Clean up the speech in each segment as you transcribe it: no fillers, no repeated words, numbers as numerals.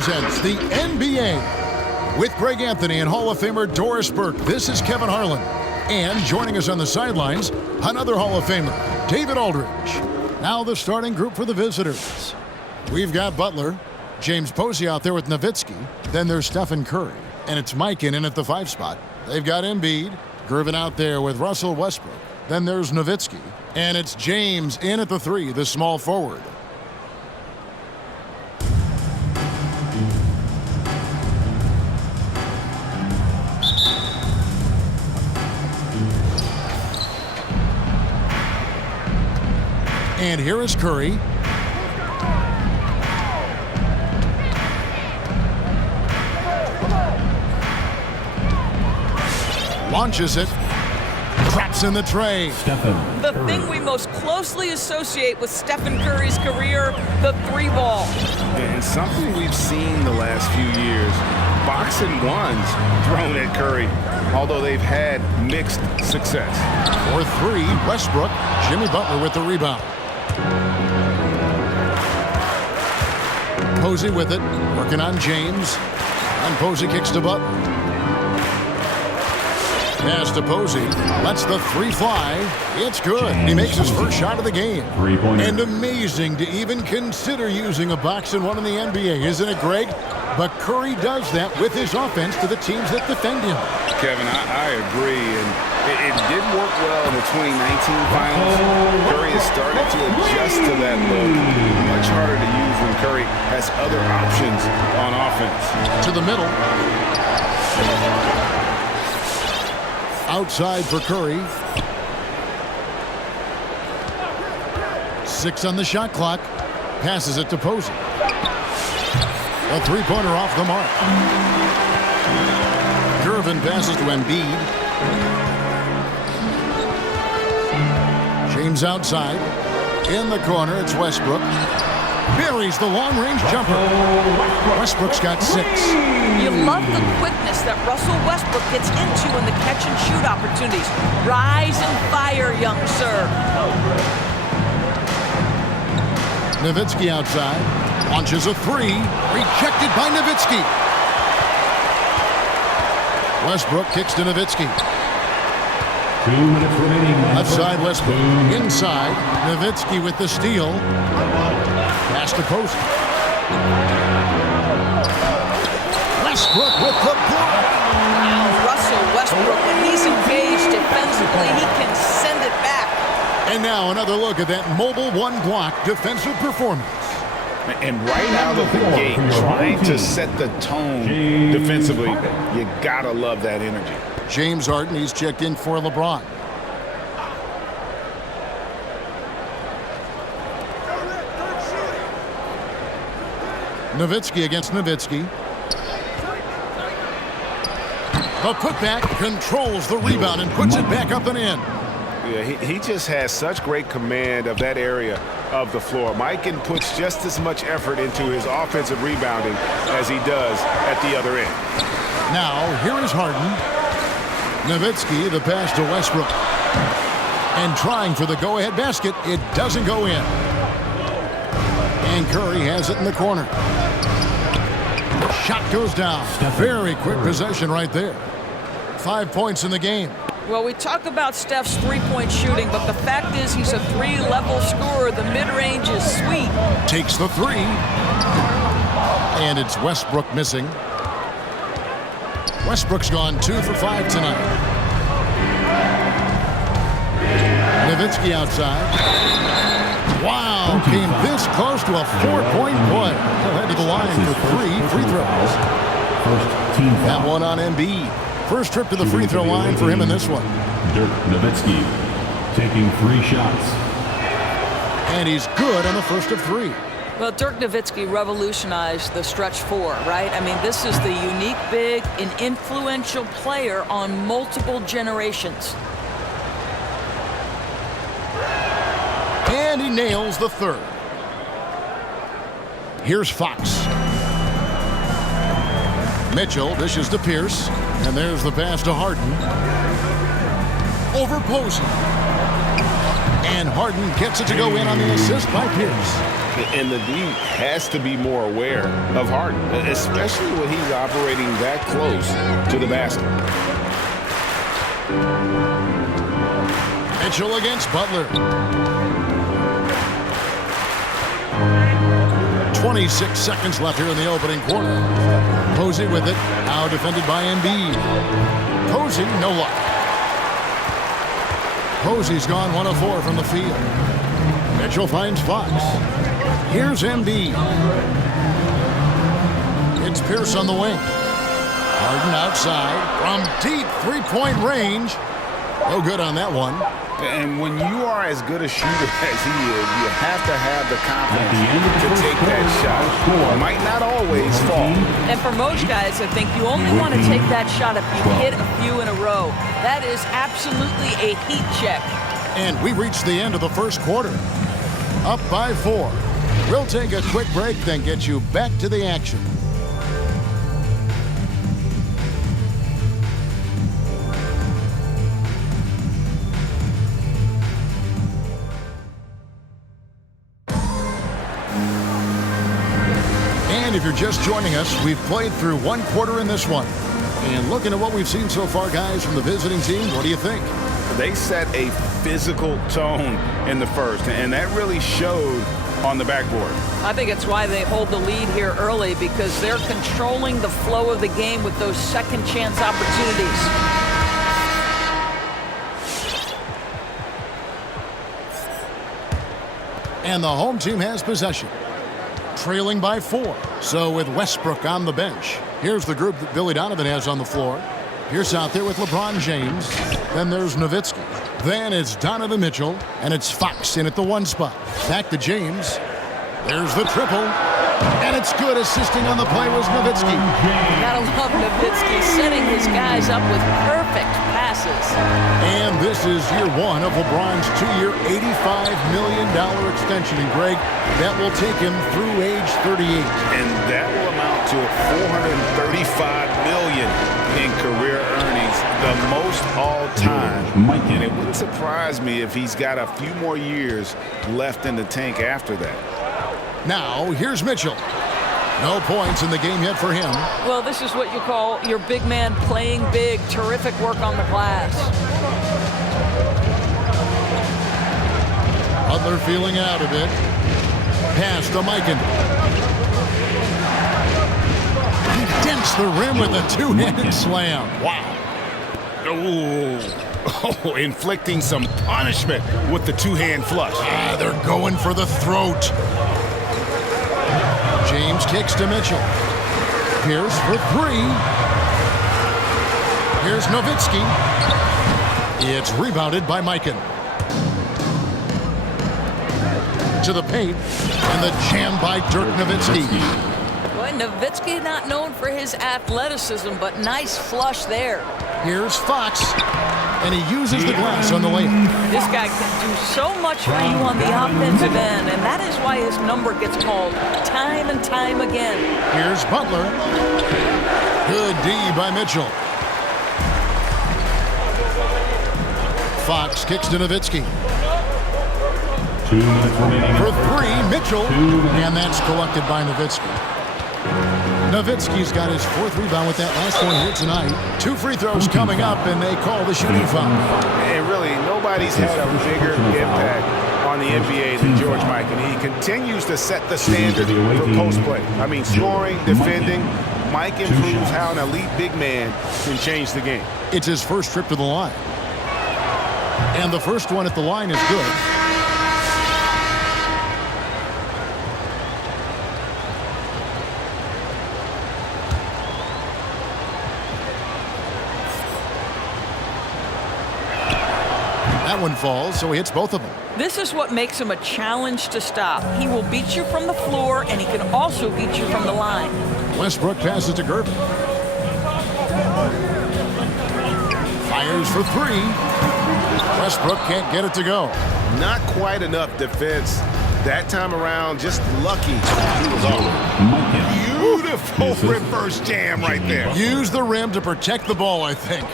Presents the NBA. With Greg Anthony and Hall of Famer Doris Burke, this is Kevin Harlan. And joining us on the sidelines, another Hall of Famer, David Aldridge. Now the starting group for the visitors. We've got Butler, James Posey out there with Nowitzki. Then there's Stephen Curry, and it's Mikan in at the 5 spot. They've got Embiid, Gervin out there with Russell Westbrook. Then there's Nowitzki, and it's James in at the 3, the small forward. And here is Curry. Launches it. Traps in the tray. The thing we most closely associate with Stephen Curry's career, the 3-ball. And something we've seen the last few years, boxing ones thrown at Curry, although they've had mixed success. For 3, Westbrook. Jimmy Butler with the rebound. Posey with it, working on James. And Posey kicks to Butler. Pass to Posey, lets the 3 fly. It's good. He makes his first shot of the game. And amazing to even consider using a boxing one in the NBA, isn't it, Greg? But Curry does that with his offense to the teams that defend him. Kevin, I agree, and it did work well in the 2019 finals. Curry has started to adjust to that look. Much harder to use when Curry has other options on offense. To the middle. Outside for Curry. 6 on the shot clock. Passes it to Posey. A 3-pointer off the mark. Gervin passes to Embiid. James outside. In the corner, it's Westbrook. Buries the long-range jumper. Westbrook's got 6. You love the quickness that Russell Westbrook gets into in the catch-and-shoot opportunities. Rise and fire, young sir. Nowitzki outside. Launches a 3. Rejected by Nowitzki. Westbrook kicks to Nowitzki. 2 minutes remaining. Left side Westbrook. Inside. Nowitzki with the steal. Pass to Posey. Westbrook with the block. Now Russell Westbrook, when he's engaged defensively, he can send it back. And now another look at that mobile 1-block defensive performance. And right out of the gate, trying to set the tone defensively, you gotta love that energy. James Harden, he's checked in for LeBron. Nowitzki against Nowitzki. The putback controls the rebound and puts it back up and in. Yeah, he just has such great command of that area of the floor. Mikan puts just as much effort into his offensive rebounding as he does at the other end. Now, here is Harden. Nowitzki, the pass to Westbrook. And trying for the go-ahead basket. It doesn't go in. And Curry has it in the corner. Shot goes down. Very quick possession right there. 5 points in the game. Well, we talk about Steph's 3-point shooting, but the fact is he's a 3-level scorer. The mid-range is sweet. Takes the 3. And it's Westbrook missing. Westbrook's gone 2 for 5 tonight. Nowitzki outside. Wow, came this close to a 4-point play. He'll head to the line for 3 free throws. First team foul. That one on Embiid. First trip to the free throw line for him in this one. Dirk Nowitzki taking 3 shots. And he's good on the first of 3. Well, Dirk Nowitzki revolutionized the stretch 4, right? I mean, this is the unique, big, and influential player on multiple generations. And he nails the 3rd. Here's Fox. Mitchell dishes to Pierce. And there's the pass to Harden. Over Posey. And Harden gets it to go in on the assist by Pierce. And the D has to be more aware of Harden, especially when he's operating that close to the basket. Mitchell against Butler. 26 seconds left here in the opening quarter. Posey with it. Now defended by Embiid. Posey, no luck. Posey's gone 1 of 4 from the field. Mitchell finds Fox. Here's Embiid. It's Pierce on the wing. Harden outside from deep three-point range. No good on that one. And when you are as good a shooter as he is, you have to have the confidence to take that shot. It might not always fall. And for most guys, I think you only want to take that shot if you hit a few in a row. That is absolutely a heat check. And we reached the end of the first quarter. Up by 4. We'll take a quick break, then get you back to the action. And if you're just joining us, we've played through 1 quarter in this one. And looking at what we've seen so far, guys, from the visiting team, what do you think? They set a physical tone in the first, and that really showed on the backboard. I think it's why they hold the lead here early, because they're controlling the flow of the game with those second chance opportunities. And the home team has possession, trailing by 4. So with Westbrook on the bench, here's the group that Billy Donovan has on the floor. Pierce out there with LeBron James. Then there's Nowitzki. Then it's Donovan Mitchell, and it's Fox in at the 1 spot. Back to James. There's the triple, and it's good. Assisting on the play was Nowitzki. Gotta love Nowitzki setting his guys up with perfect passes. And this is year 1 of LeBron's 2-year, $85 million extension. And Greg, that will take him through age 38. And that will amount to $435 million in career earnings, the most all time. And it wouldn't surprise me if he's got a few more years left in the tank after that. Now, here's Mitchell. No points in the game yet for him. Well, this is what you call your big man playing big. Terrific work on the glass. Butler feeling out a bit. Pass to Mikan. He dents the rim with a 2-handed slam. Wow. Oh, inflicting some punishment with the 2-hand flush. They're going for the throat. James kicks to Mitchell. Pierce for 3. Here's Nowitzki. It's rebounded by Mikan. To the paint, and the jam by Dirk Nowitzki. Boy, Nowitzki not known for his athleticism, but nice flush there. Here's Fox, and he uses the glass on the layup. This guy can do so much for you on the offensive end, and that is why his number gets called time and time again. Here's Butler. Good D by Mitchell. Fox kicks to Nowitzki. 2 minutes remaining. For 3, Mitchell, and that's collected by Nowitzki. Nowitzki's got his 4th rebound with that last one here tonight. 2 free throws coming up, and they call the shooting foul. And really, nobody's had a bigger impact on the NBA than George Mikan. He continues to set the standard for post play. I mean, scoring, defending. Mikan proves how an elite big man can change the game. It's his first trip to the line. And the first one at the line is good. That one falls, so he hits both of them. This is what makes him a challenge to stop. He will beat you from the floor, and he can also beat you from the line. Westbrook passes to Gervin. Fires for 3. Westbrook can't get it to go. Not quite enough defense that time around. Just lucky he was off. Beautiful reverse jam right there. Use the rim to protect the ball, I think.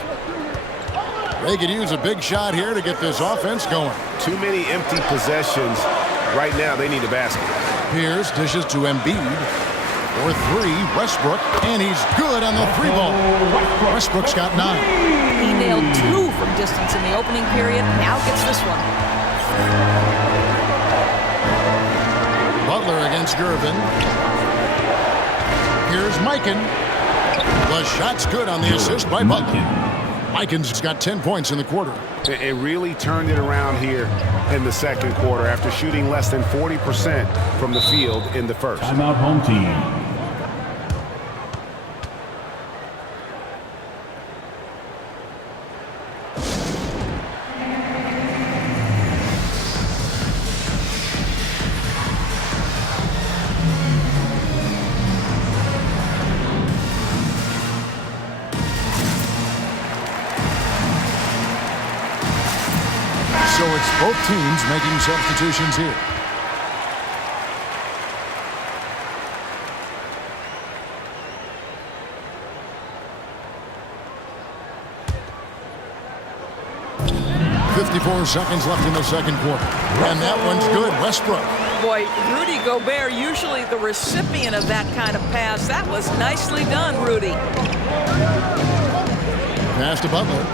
They could use a big shot here to get this offense going. Too many empty possessions. Right now, they need a basket. Pierce dishes to Embiid. For three, Westbrook, and he's good on the three ball. Westbrook's got 9. He nailed 2 from distance in the opening period. Now gets this one. Butler against Gervin. Here's Mikan. The shot's good on the assist by Butler. Mikan's got 10 points in the quarter. It really turned it around here in the second quarter after shooting less than 40% from the field in the first. Timeout, home team. So it's both teams making substitutions here. .54 seconds left in the second quarter. And that one's good. Westbrook. Boy, Rudy Gobert, usually the recipient of that kind of pass. That was nicely done, Rudy. Pass to Butler.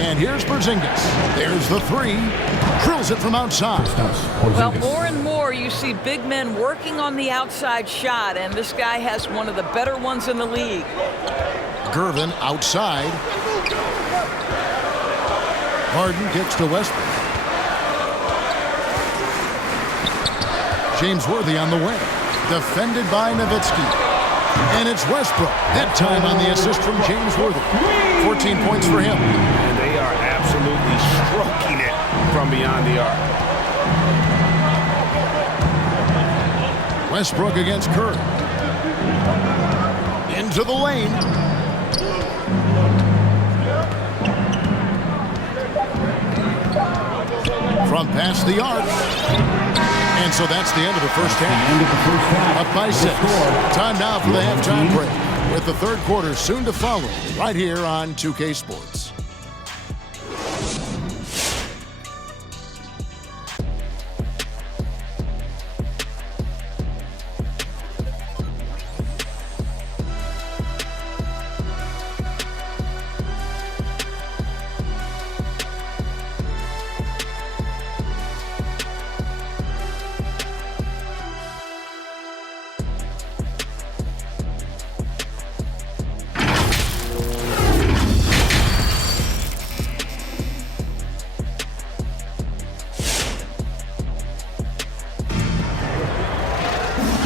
And here's Porzingis. There's the 3. Drills it from outside. Well, more and more you see big men working on the outside shot, and this guy has one of the better ones in the league. Gervin outside. Harden kicks to Westbrook. James Worthy on the wing. Defended by Nowitzki. And it's Westbrook. That time on the assist from James Worthy. 14 points for him. And they are absolutely stroking it from beyond the arc. Westbrook against Curry. Into the lane. From past the arc. And so that's the end of the first half. Up by 6. Time now for the halftime break, with the third quarter soon to follow right here on 2K Sports.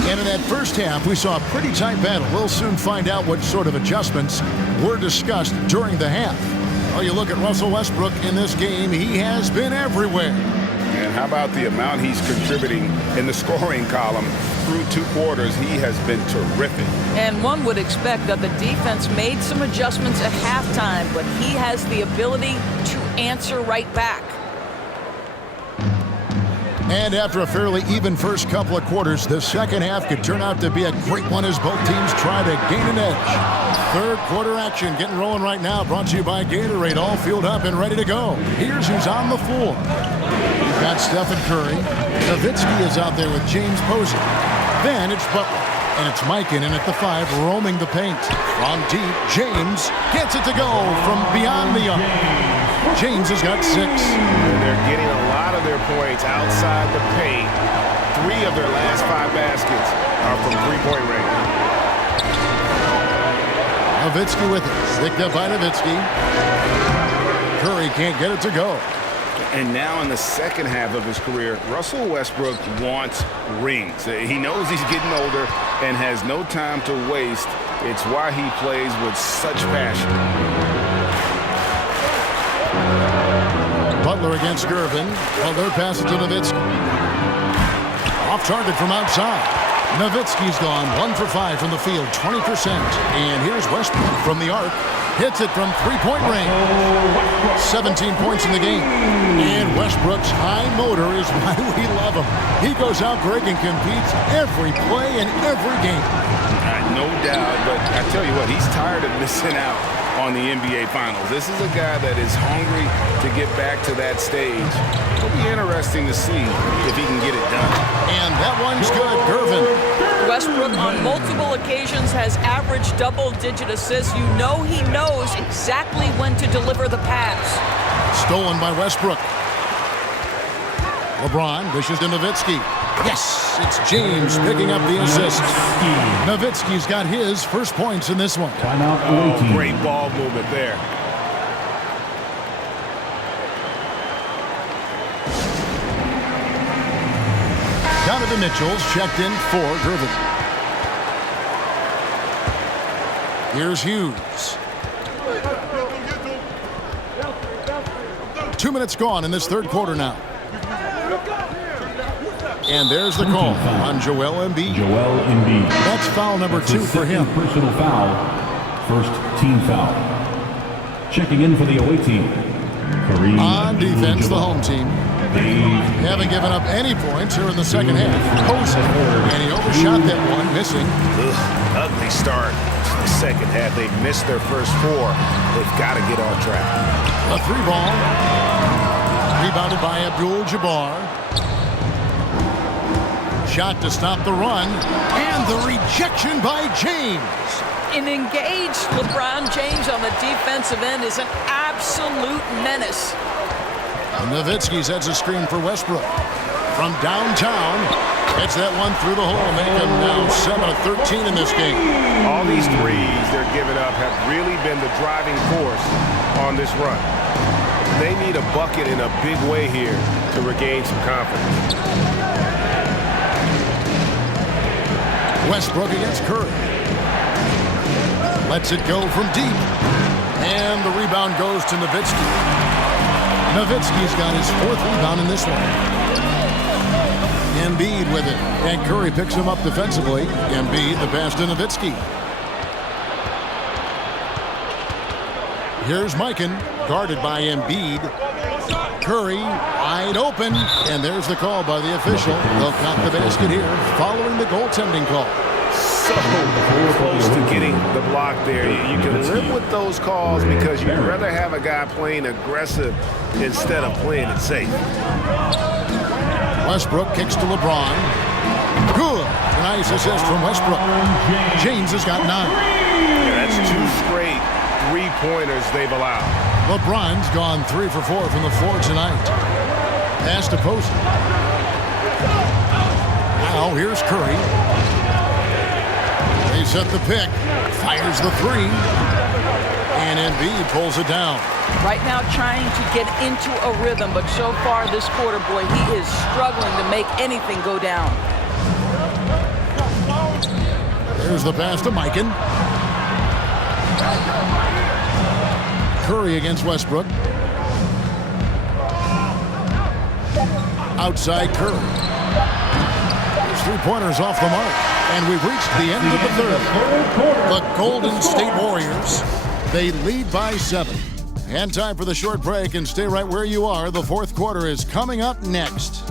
And in that first half, we saw a pretty tight battle. We'll soon find out what sort of adjustments were discussed during the half. Well, you look at Russell Westbrook in this game, he has been everywhere. And how about the amount he's contributing in the scoring column through 2 quarters? He has been terrific. And one would expect that the defense made some adjustments at halftime, but he has the ability to answer right back. And after a fairly even first couple of quarters, the second half could turn out to be a great one as both teams try to gain an edge. Third quarter action getting rolling right now, brought to you by Gatorade, all fueled up and ready to go. Here's who's on the floor. You've got Stephen Curry. Nowitzki is out there with James Posey. Then it's Butler, and it's Mikan in at the 5, roaming the paint. From deep, James gets it to go from beyond the arc. James has got 6. And they're getting a lot of their points outside the paint. 3 of their last 5 baskets are from three-point range. Nowitzki with it. Picked up by Nowitzki. Curry can't get it to go. And now in the second half of his career, Russell Westbrook wants rings. He knows he's getting older and has no time to waste. It's why he plays with such passion. Butler against Gervin. Butler passes to Nowitzki. Off target from outside. Nowitzki's gone 1 for 5 from the field, 20%. And here's Westbrook from the arc. Hits it from three-point range. 17 points in the game. And Westbrook's high motor is why we love him. He goes out, Greg, and competes every play in every game. No doubt, but I tell you what, he's tired of missing out. on the NBA Finals. This is a guy that is hungry to get back to that stage. It'll be interesting to see if he can get it done. And that one's good. Gervin. Westbrook on multiple occasions has averaged double-digit assists. You know he knows exactly when to deliver the pass. Stolen by Westbrook. LeBron dishes to Nowitzki. Yes, it's James picking up the assist. Nowitzki's got his first points in this one. Oh, great ball movement there. Donovan Mitchell's checked in for Gervin. Here's Hughes. 2 minutes gone in this third quarter now. And there's the call on Joel Embiid. Joel Embiid. That's foul number 2 for him. Personal foul. First team foul. Checking in for the away team. Kareem On defense, the home team. Haven't given up any points here in the second half. Posey, and he overshot that one, missing. Ugly start to the second half. They've missed their first 4. They've got to get on track. A 3-ball. Rebounded by Abdul-Jabbar. Shot to stop the run. And the rejection by James. An engaged LeBron James on the defensive end is an absolute menace. Nowitzki sets a screen for Westbrook. From downtown, gets that one through the hole, making them now 7 of 13 in this game. All these threes they're giving up have really been the driving force on this run. They need a bucket in a big way here to regain some confidence. Westbrook against Curry. Lets it go from deep. And the rebound goes to Nowitzki. Nowitzki's got his 4th rebound in this one. Embiid with it. And Curry picks him up defensively. Embiid the pass to Nowitzki. Here's Mikan, guarded by Embiid. Curry wide open. And there's the call by the official. They'll count the basket here following the goaltending call. So close to getting the block there. You can live with those calls because you'd rather have a guy playing aggressive instead of playing it safe. Westbrook kicks to LeBron. Good. Nice assist from Westbrook. James has got 9. Yeah, that's 2 straight 3-pointers they've allowed. LeBron's gone 3 for 4 from the floor tonight. Pass to Posey. Now here's Curry. They set the pick. Fires the 3. And Embiid pulls it down. Right now trying to get into a rhythm, but so far this quarter, boy, he is struggling to make anything go down. There's the pass to Mikan. Curry against Westbrook. Outside Curry. His 3-pointers off the mark. And we've reached the end of the third. The Golden State Warriors, they lead by 7. And time for the short break, and stay right where you are. The fourth quarter is coming up next.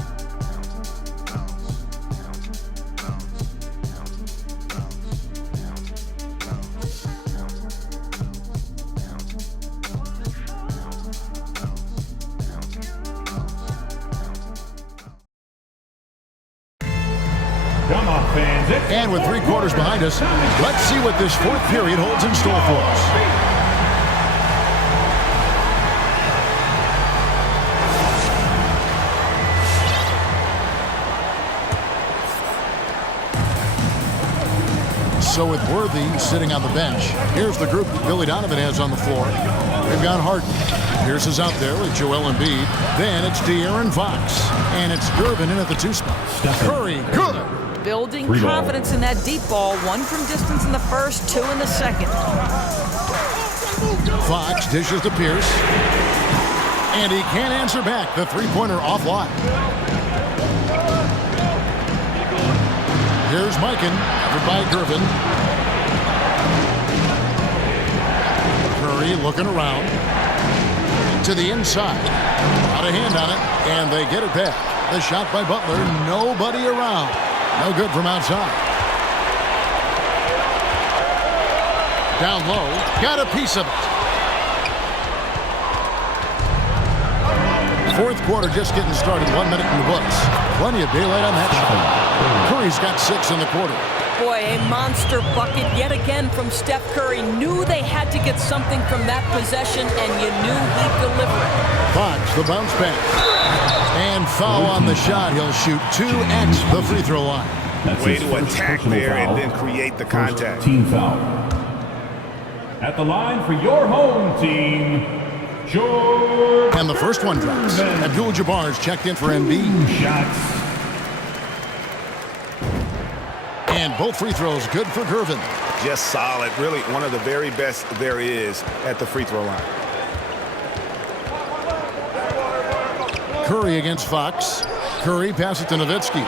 Come on, fans. And with 3 quarters behind us, let's see what this fourth period holds in store for us. So with Worthy sitting on the bench, here's the group that Billy Donovan has on the floor. They've got Harden. Pierce is out there with Joel Embiid. Then it's De'Aaron Fox. And it's Gervin in at the 2 spot. Curry, good. Building confidence in that deep ball. 1 from distance in the first, 2 in the second. Fox dishes to Pierce. And he can't answer back. The 3-pointer offline. Here's Mikan, covered by Gervin. Curry looking around. To the inside. Out of hand on it, and they get it back. The shot by Butler, nobody around. No good from outside. Down low, got a piece of it. Fourth quarter just getting started, 1 minute in the books. Plenty of daylight on that shot. Curry's got 6 in the quarter. Boy, a monster bucket yet again from Steph Curry. Knew they had to get something from that possession, and you knew he'd deliver it. Fox, the bounce back. And foul on the shot. He'll shoot 2 at the free throw line. That's Way his to first attack personal there foul. and then create the First contact. team foul. At the line for your home team, George. And the first one drops. Abdul-Jabbar's checked in for MB. Shots. And both free throws good for Gervin. Just solid. Really one of the very best there is at the free throw line. Curry against Fox. Curry passes to Nowitzki.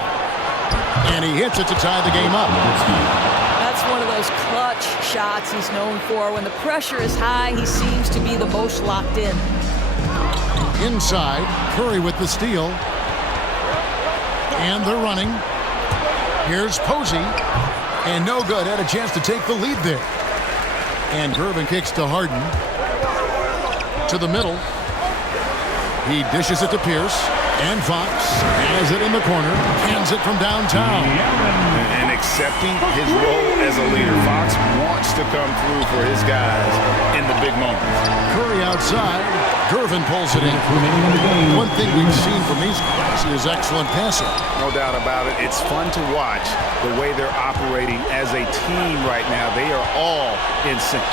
And he hits it to tie the game up. That's one of those clutch shots he's known for. When the pressure is high, he seems to be the most locked in. Inside, Curry with the steal. And they're running. Here's Posey. And no good. Had a chance to take the lead there. And Gervin kicks to Harden. To the middle. He dishes it to Pierce. And Fox has it in the corner. Hands it from downtown. And accepting his role as a leader. Fox wants to come through for his guys in the big moments. Curry outside. Gervin pulls it in. One thing we've seen from these guys is excellent passing. No doubt about it. It's fun to watch the way they're operating as a team right now. They are all in sync.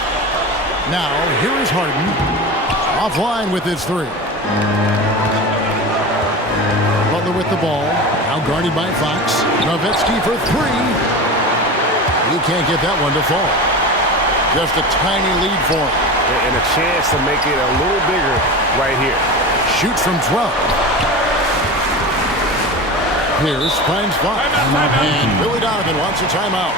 Now, here is Harden. Offline with his 3. Butler with the ball. Now guarded by Fox. Nowitzki for 3. He can't get that one to fall. Just a tiny lead for him. And a chance to make it a little bigger right here. Shoots from 12. Pierce finds Fox. And Billy Donovan wants a timeout.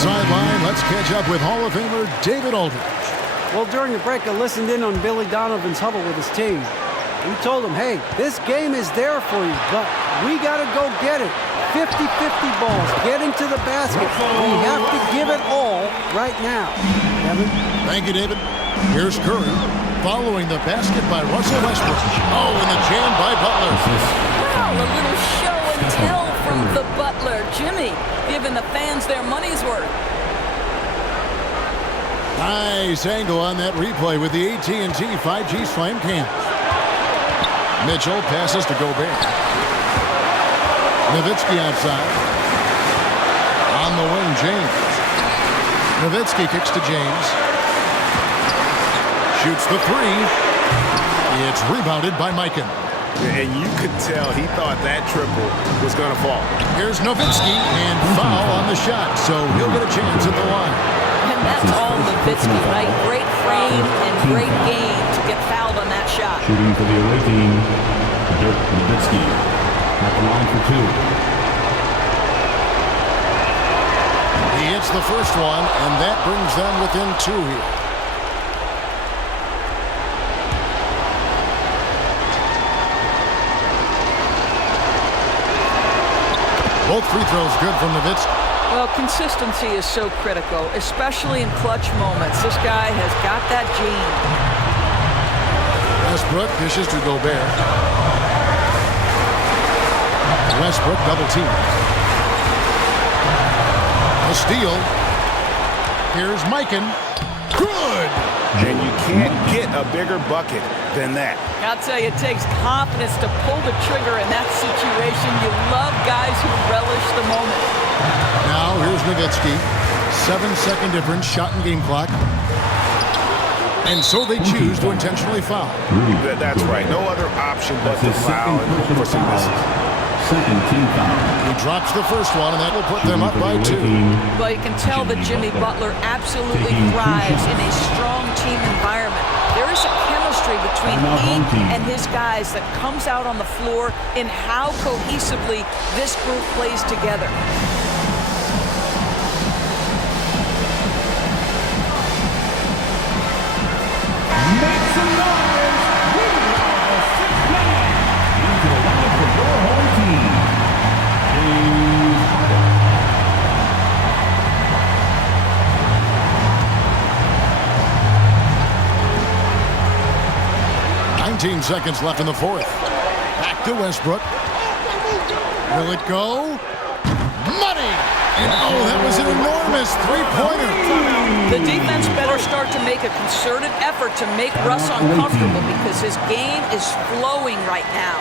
Sideline, let's catch up with Hall of Famer David Aldridge. Well, during the break, I listened in on Billy Donovan's huddle with his team. He told them, hey, this game is there for you, but we got to go get it. 50-50 balls, get into the basket. We have to give it all right now. Kevin? Thank you, David. Here's Curry following the basket by Russell Westbrook. Oh, and the jam by Butler. Wow, a little show and tell from the Butler. Jimmy giving the fans their money's worth. Nice angle on that replay with the AT&T 5G Slam cam. Mitchell passes to Gobert. Nowitzki outside. On the wing, James. Nowitzki kicks to James. Shoots the 3. It's rebounded by Mikan. And you could tell he thought that triple was going to fall. Here's Nowitzki and foul on the shot, so he'll get a chance at the line. And that's all Nowitzki, right? Great frame and great game to get fouled on that shot. Shooting for the away team, Dirk Nowitzki. At the line for 2. He hits the first one, and that brings them within 2 here. Both free throws good from Nowitzki. Well, consistency is so critical, especially in clutch moments. This guy has got that gene. Westbrook dishes to Gobert. Westbrook double team. A steal. Here's Mikan. Good! And you can't get a bigger bucket than that. I'll tell you, it takes confidence to pull the trigger in that situation. You love guys who relish the moment. Now, here's Nowitzki. 7-second difference, shot and game clock. And so they choose to intentionally foul. That's right. No other option but to foul and for some misses. second team foul. He drops the first one, and that will put them up by 2. Well, you can tell that Jimmy Butler absolutely thrives in a strong team environment. There is a chemistry between he and his guys that comes out on the floor in how cohesively this group plays together. Make some noise! We are the 6th man into the line for your home team. James Harden. 19 seconds left in the fourth. Back to Westbrook. Will it go? Money! And oh, that was an enormous three-pointer. The defense better start to make a concerted effort to make Russ uncomfortable because his game is flowing right now.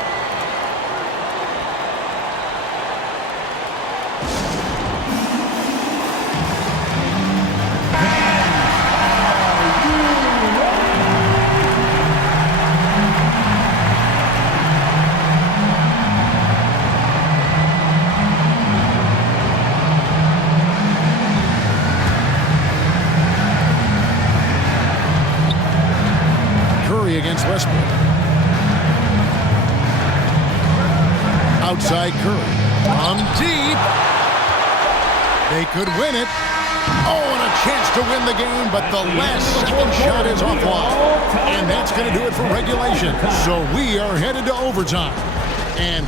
Against Westbrook. Outside Curry. From deep. They could win it. Oh, and a chance to win the game, but the last second shot is offline. And that's going to do it for regulation. So we are headed to overtime. And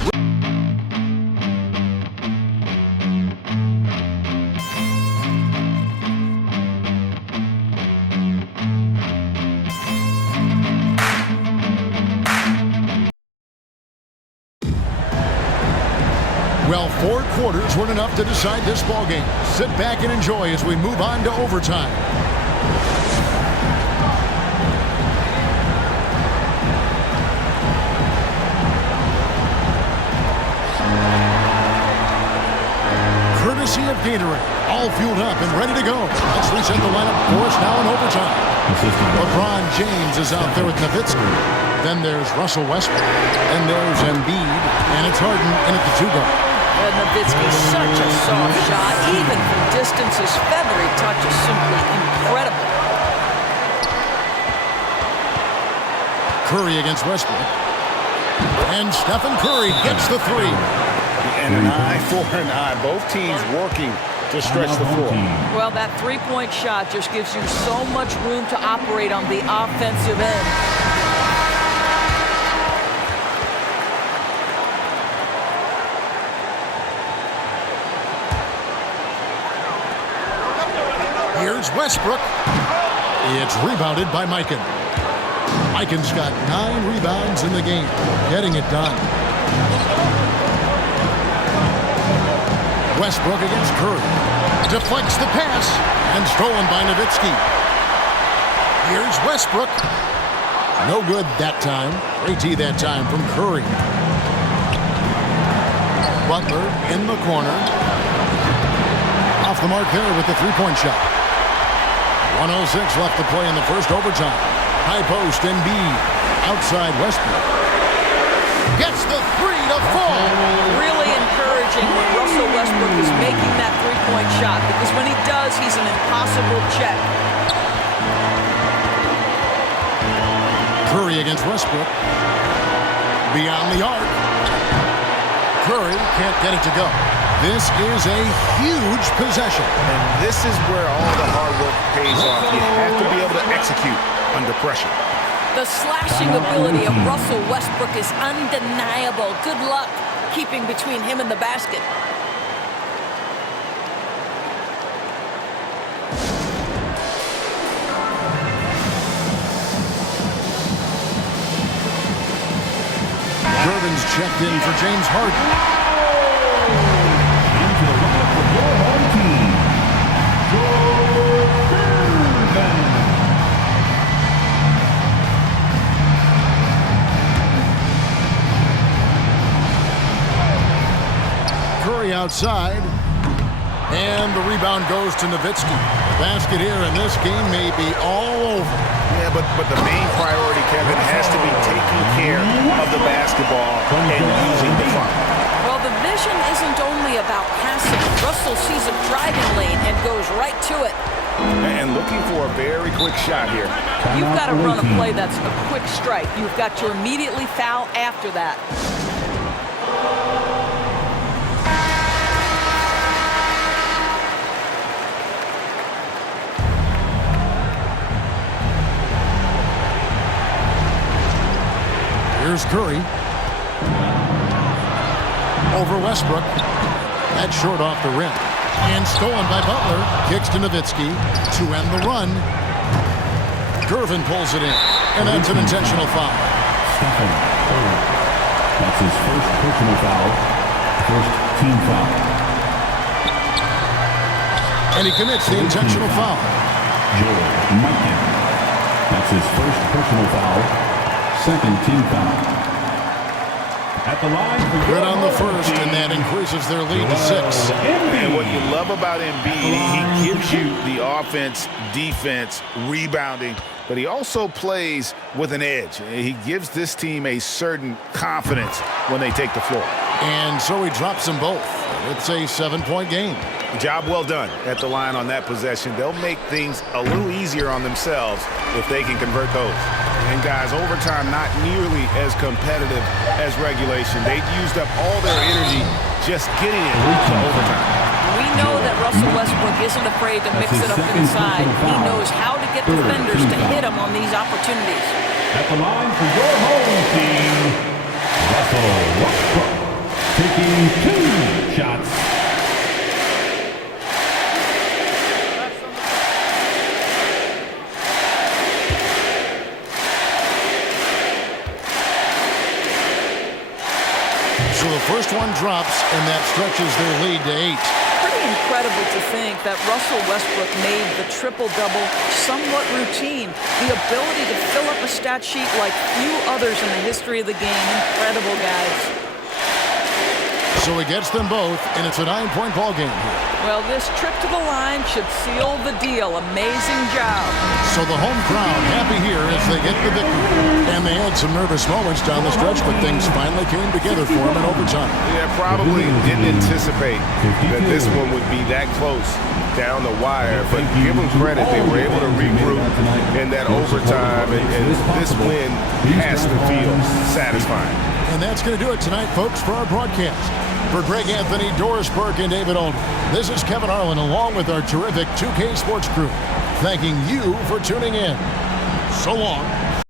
well, 4 quarters weren't enough to decide this ballgame. Sit back and enjoy as we move on to overtime. Courtesy of Gatorade, all fueled up and ready to go. Let's reset the lineup for us now in overtime. LeBron James is out there with Nowitzki. Then there's Russell Westbrook. Then there's Embiid. And it's Harden in at the 2-guard. Nowitzki's such a soft shot. Even from distance, his feathery touch is simply incredible. Curry against Westbrook. And Stephen Curry gets the 3. And an eye for an eye. Both teams working to stretch the floor. Well, that three-point shot just gives you so much room to operate on the offensive end. Here's Westbrook. It's rebounded by Mikan. Mikan's got 9 rebounds in the game, getting it done. Westbrook against Curry. Deflects the pass and stolen by Nowitzki. Here's Westbrook. No good that time. Great D that time from Curry. Butler in the corner. Off the mark there with the 3-point shot. 1:06 left to play in the first overtime. High post, Embiid. Outside Westbrook. Gets the 3 to fall. Really encouraging when Russell Westbrook is making that three-point shot, because when he does, he's an impossible check. Curry against Westbrook. Beyond the arc. Curry can't get it to go. This is a huge possession. And this is where all the hard work pays off. You have to be able to execute under pressure. The slashing ability of Russell Westbrook is undeniable. Good luck keeping between him and the basket. Durbin's checked in for James Harden. Into the lineup for your home team, Curry outside. And the rebound goes to Nowitzki. Basket here, and this game may be all over. Yeah, but the main priority, Kevin, has to be taking care of the basketball and using the fun. Well, the about passing. Russell sees a driving lane and goes right to it. And looking for a very quick shot here. You've got to run a play that's a quick strike. You've got to immediately foul after that. Here's Curry. Over Westbrook. That's short off the rim. And stolen by Butler. Kicks to Nowitzki to end the run. Gervin pulls it in. And that's an intentional foul. That's his first personal foul. First team foul. And he commits the intentional foul. Joel Mikan. That's his first personal foul. Second team foul. At the line for Good on the first, and that increases their lead to 6. And what you love about Embiid, he gives you the offense, defense, rebounding, but he also plays with an edge. He gives this team a certain confidence when they take the floor. And so he drops them both. It's a 7-point game. Job well done at the line on that possession. They'll make things a little easier on themselves if they can convert those. And guys, overtime not nearly as competitive as regulation. They used up all their energy just getting it to overtime. We know that Russell Westbrook isn't afraid to mix it up inside. He knows how to get defenders to hit him on these opportunities. At the line for your home team, Russell Westbrook taking 2 shots. So the first one drops, and that stretches their lead to 8. Pretty incredible to think that Russell Westbrook made the triple-double somewhat routine. The ability to fill up a stat sheet like few others in the history of the game. Incredible, guys. So he gets them both, and it's a 9-point ball game here. Well, this trip to the line should seal the deal. Amazing job. So the home crowd happy here as they get the victory. And they had some nervous moments down the stretch, but things finally came together for them in overtime. Yeah, probably didn't anticipate that this one would be that close down the wire, but give them credit. They were able to regroup in that overtime, and this win has to feel satisfying. And that's going to do it tonight, folks, for our broadcast. For Greg Anthony, Doris Burke, and David Aldridge, this is Kevin Harlan along with our terrific 2K Sports crew, thanking you for tuning in. So long.